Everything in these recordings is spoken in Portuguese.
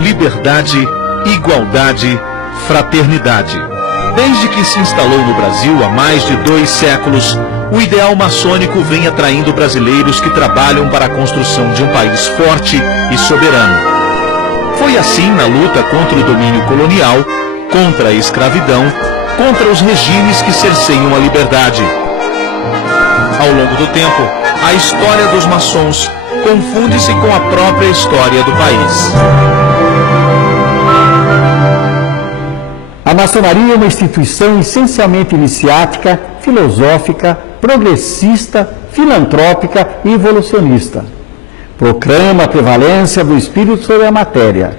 Liberdade, igualdade, fraternidade. Desde que se instalou no Brasil há mais de 2 séculos, o ideal maçônico vem atraindo brasileiros que trabalham para a construção de um país forte e soberano. Foi assim na luta contra o domínio colonial, contra a escravidão, contra os regimes que cerceiam a liberdade. Ao longo do tempo, a história dos maçons confunde-se com a própria história do país. A maçonaria é uma instituição essencialmente iniciática, filosófica, progressista, filantrópica e evolucionista. Proclama a prevalência do espírito sobre a matéria.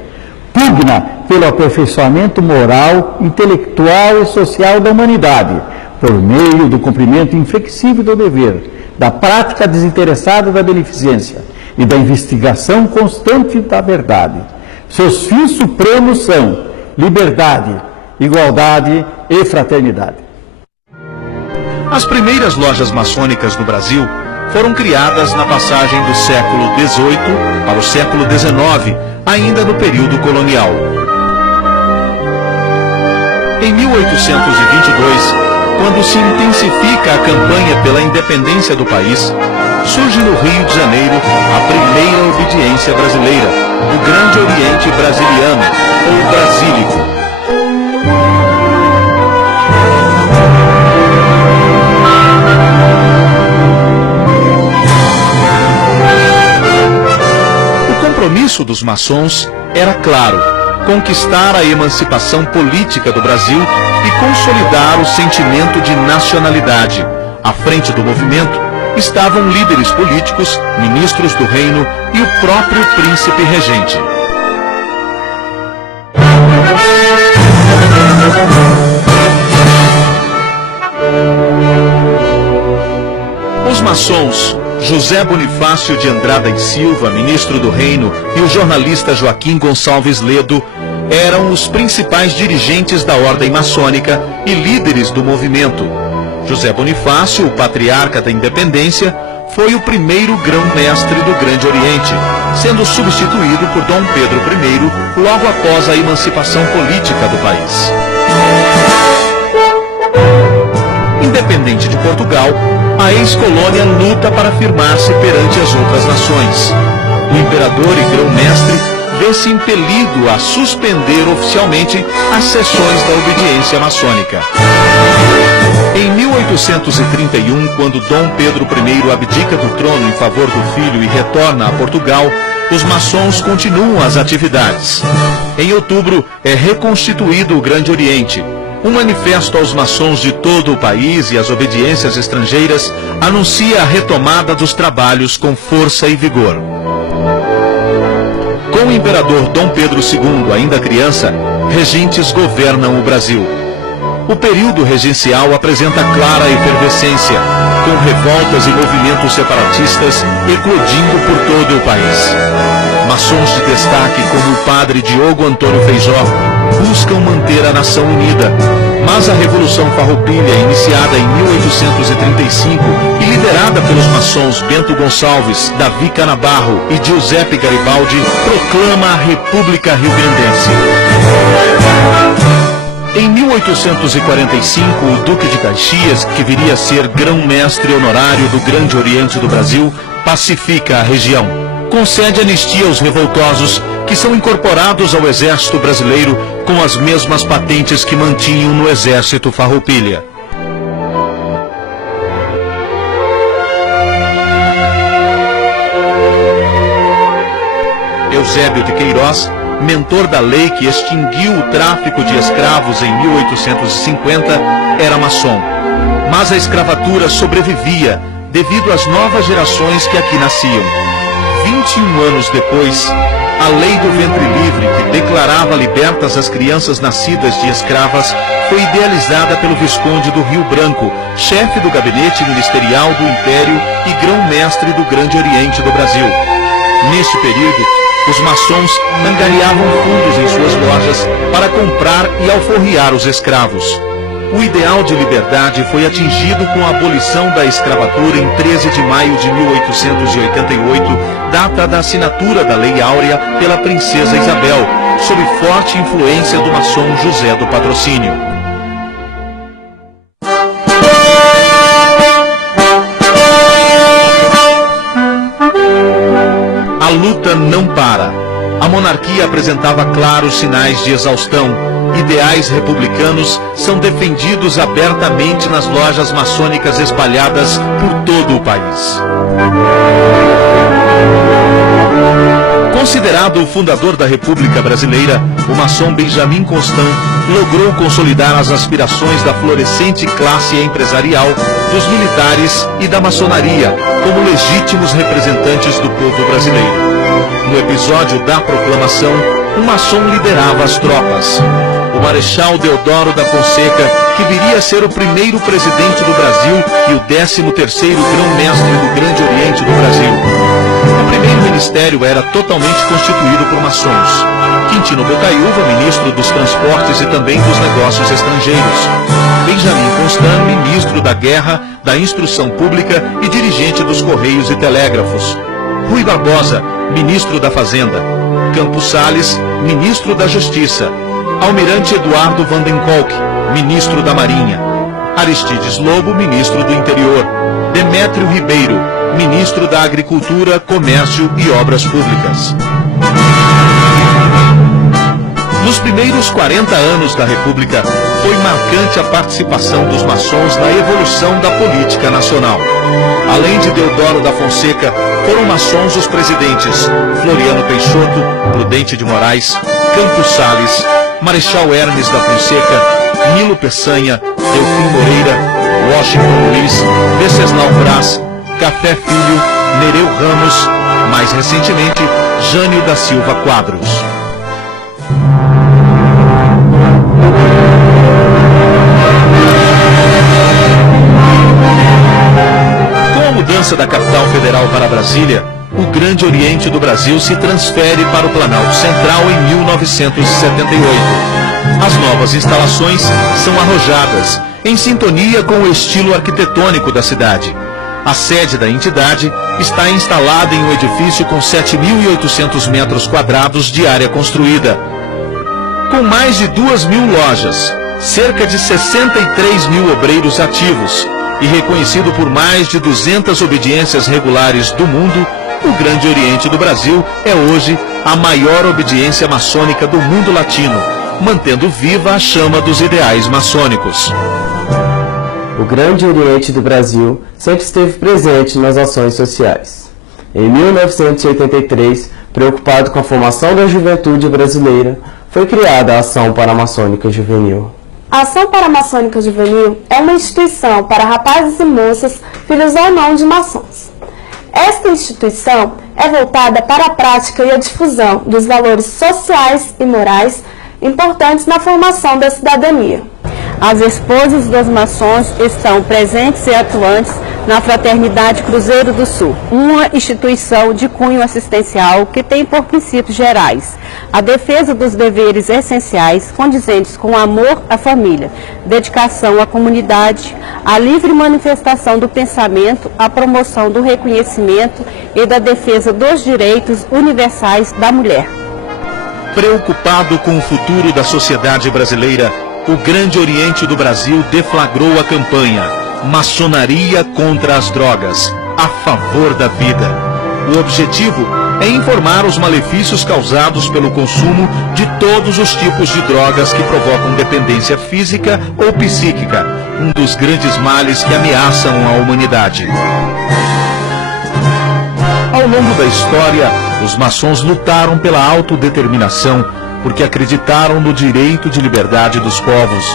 Pugna pelo aperfeiçoamento moral, intelectual e social da humanidade, por meio do cumprimento inflexível do dever, da prática desinteressada da beneficência e da investigação constante da verdade. Seus fins supremos são liberdade, igualdade e fraternidade. As primeiras lojas maçônicas no Brasil foram criadas na passagem do século XVIII para o século XIX, ainda no período colonial. Em 1822, quando se intensifica a campanha pela independência do país, surge no Rio de Janeiro a primeira obediência brasileira, o Grande Oriente Brasiliano, ou Brasílico. O compromisso dos maçons era claro: conquistar a emancipação política do Brasil e consolidar o sentimento de nacionalidade. À frente do movimento estavam líderes políticos, ministros do reino e o próprio príncipe regente. Os maçons José Bonifácio de Andrada e Silva, ministro do reino, e o jornalista Joaquim Gonçalves Ledo eram os principais dirigentes da ordem maçônica e líderes do movimento. José Bonifácio, o patriarca da independência, foi o primeiro grão-mestre do Grande Oriente, sendo substituído por Dom Pedro I logo após a emancipação política do país. Independente de Portugal, a ex-colônia luta para afirmar-se perante as outras nações. O imperador e grão-mestre vê-se impelido a suspender oficialmente as sessões da obediência maçônica. Em 1831, quando Dom Pedro I abdica do trono em favor do filho e retorna a Portugal, os maçons continuam as atividades. Em outubro, é reconstituído o Grande Oriente. Um manifesto aos maçons de todo o país e às obediências estrangeiras anuncia a retomada dos trabalhos com força e vigor. Com o imperador Dom Pedro II, ainda criança, regentes governam o Brasil. O período regencial apresenta clara efervescência, com revoltas e movimentos separatistas eclodindo por todo o país. Maçons de destaque, como o padre Diogo Antônio Feijó, buscam manter a nação unida. Mas a Revolução Farroupilha, iniciada em 1835 e liderada pelos maçons Bento Gonçalves, Davi Canabarro e Giuseppe Garibaldi, proclama a República Rio-Grandense. Em 1845, o Duque de Caxias, que viria a ser grão-mestre honorário do Grande Oriente do Brasil, pacifica a região. Concede anistia aos revoltosos, que são incorporados ao Exército Brasileiro com as mesmas patentes que mantinham no Exército Farroupilha. Eusébio de Queiroz, mentor da lei que extinguiu o tráfico de escravos em 1850, era maçom. Mas a escravatura sobrevivia devido às novas gerações que aqui nasciam. 21 anos depois, A lei do ventre livre, que declarava libertas as crianças nascidas de escravas, foi idealizada pelo Visconde do Rio Branco, chefe do gabinete ministerial do Império e grão-mestre do Grande Oriente do Brasil. Neste período, os maçons angariavam fundos em suas lojas para comprar e alforriar os escravos. O ideal de liberdade foi atingido com a abolição da escravatura em 13 de maio de 1888, data da assinatura da Lei Áurea pela princesa Isabel, sob forte influência do maçom José do Patrocínio. A luta não para. A monarquia apresentava claros sinais de exaustão. Ideais republicanos são defendidos abertamente nas lojas maçônicas espalhadas por todo o país. Considerado o fundador da República Brasileira, o maçom Benjamin Constant logrou consolidar as aspirações da florescente classe empresarial, dos militares e da maçonaria como legítimos representantes do povo brasileiro. No episódio da proclamação, um maçom liderava as tropas. O Marechal Deodoro da Fonseca, que viria a ser o primeiro presidente do Brasil e o 13º grão-mestre do Grande Oriente do Brasil. O primeiro ministério era totalmente constituído por maçons. Quintino Bocaiúva, ministro dos Transportes e também dos Negócios Estrangeiros. Benjamin Constant, ministro da Guerra, da Instrução Pública e dirigente dos Correios e Telégrafos. Rui Barbosa, ministro da Fazenda. Campos Salles, ministro da Justiça. Almirante Eduardo Vandenkolk, ministro da Marinha. Aristides Lobo, ministro do Interior. Demétrio Ribeiro, ministro da Agricultura, Comércio e Obras Públicas. Nos primeiros 40 anos da República, foi marcante a participação dos maçons na evolução da política nacional. Além de Deodoro da Fonseca, foram maçons os presidentes Floriano Peixoto, Prudente de Moraes, Campos Salles, Marechal Hermes da Fonseca, Nilo Peçanha, Delfim Moreira, Washington Luiz, Venceslau Braz, Café Filho, Nereu Ramos, mais recentemente, Jânio da Silva Quadros. Com a mudança da capital federal para Brasília, o Grande Oriente do Brasil se transfere para o Planalto Central em 1978. As novas instalações são arrojadas, em sintonia com o estilo arquitetônico da cidade. A sede da entidade está instalada em um edifício com 7.800 metros quadrados de área construída. Com mais de 2.000 lojas, cerca de 63 mil obreiros ativos e reconhecido por mais de 200 obediências regulares do mundo, o Grande Oriente do Brasil é hoje a maior obediência maçônica do mundo latino, mantendo viva a chama dos ideais maçônicos. O Grande Oriente do Brasil sempre esteve presente nas ações sociais. Em 1983, preocupado com a formação da juventude brasileira, foi criada a Ação Paramaçônica Juvenil. A Ação Paramaçônica Juvenil é uma instituição para rapazes e moças, filhos ou não de maçons. Esta instituição é voltada para a prática e a difusão dos valores sociais e morais importantes na formação da cidadania. As esposas dos maçons estão presentes e atuantes na Fraternidade Cruzeiro do Sul, uma instituição de cunho assistencial que tem por princípios gerais a defesa dos deveres essenciais condizentes com o amor à família, dedicação à comunidade, a livre manifestação do pensamento, a promoção do reconhecimento e da defesa dos direitos universais da mulher. Preocupado com o futuro da sociedade brasileira, o Grande Oriente do Brasil deflagrou a campanha Maçonaria contra as Drogas, a favor da vida. O objetivo é informar os malefícios causados pelo consumo de todos os tipos de drogas que provocam dependência física ou psíquica, um dos grandes males que ameaçam a humanidade. Ao longo da história, os maçons lutaram pela autodeterminação porque acreditaram no direito de liberdade dos povos.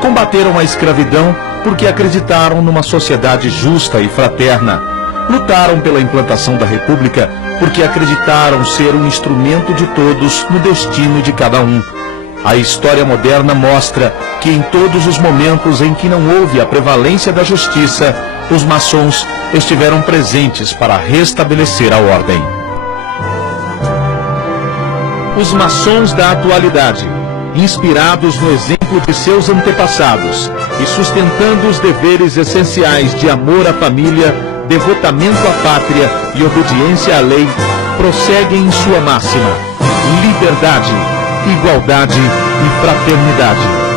Combateram a escravidão porque acreditaram numa sociedade justa e fraterna. Lutaram pela implantação da República porque acreditaram ser um instrumento de todos no destino de cada um. A história moderna mostra que em todos os momentos em que não houve a prevalência da justiça, os maçons estiveram presentes para restabelecer a ordem. Os maçons da atualidade, inspirados no exemplo de seus antepassados e sustentando os deveres essenciais de amor à família, devotamento à pátria e obediência à lei, prosseguem em sua máxima: liberdade, igualdade e fraternidade.